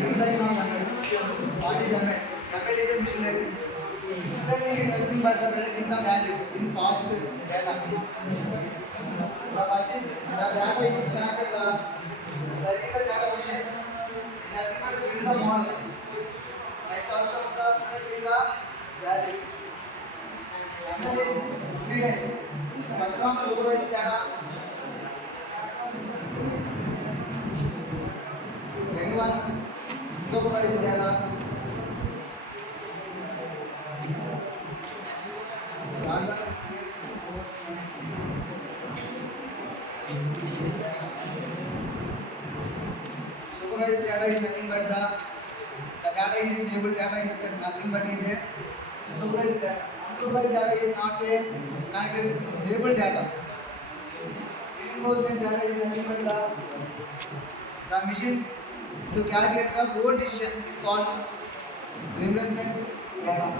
Like not ML. What is ML? ML is a machine learning. Machine learning is nothing but the predicting the value in fast data. The data is connected the writing the data machine is nothing but to build the model. Next outcome of the product is the value. ML is three types. First one supervised data. Second one unsupervised data. Third one is supervised data is nothing but the data is labeled data is nothing but is a supervised data. Unsupervised data is not a connected labeled data. Reinforcement data is nothing but the machine to calculate the whole decision is called replacement data.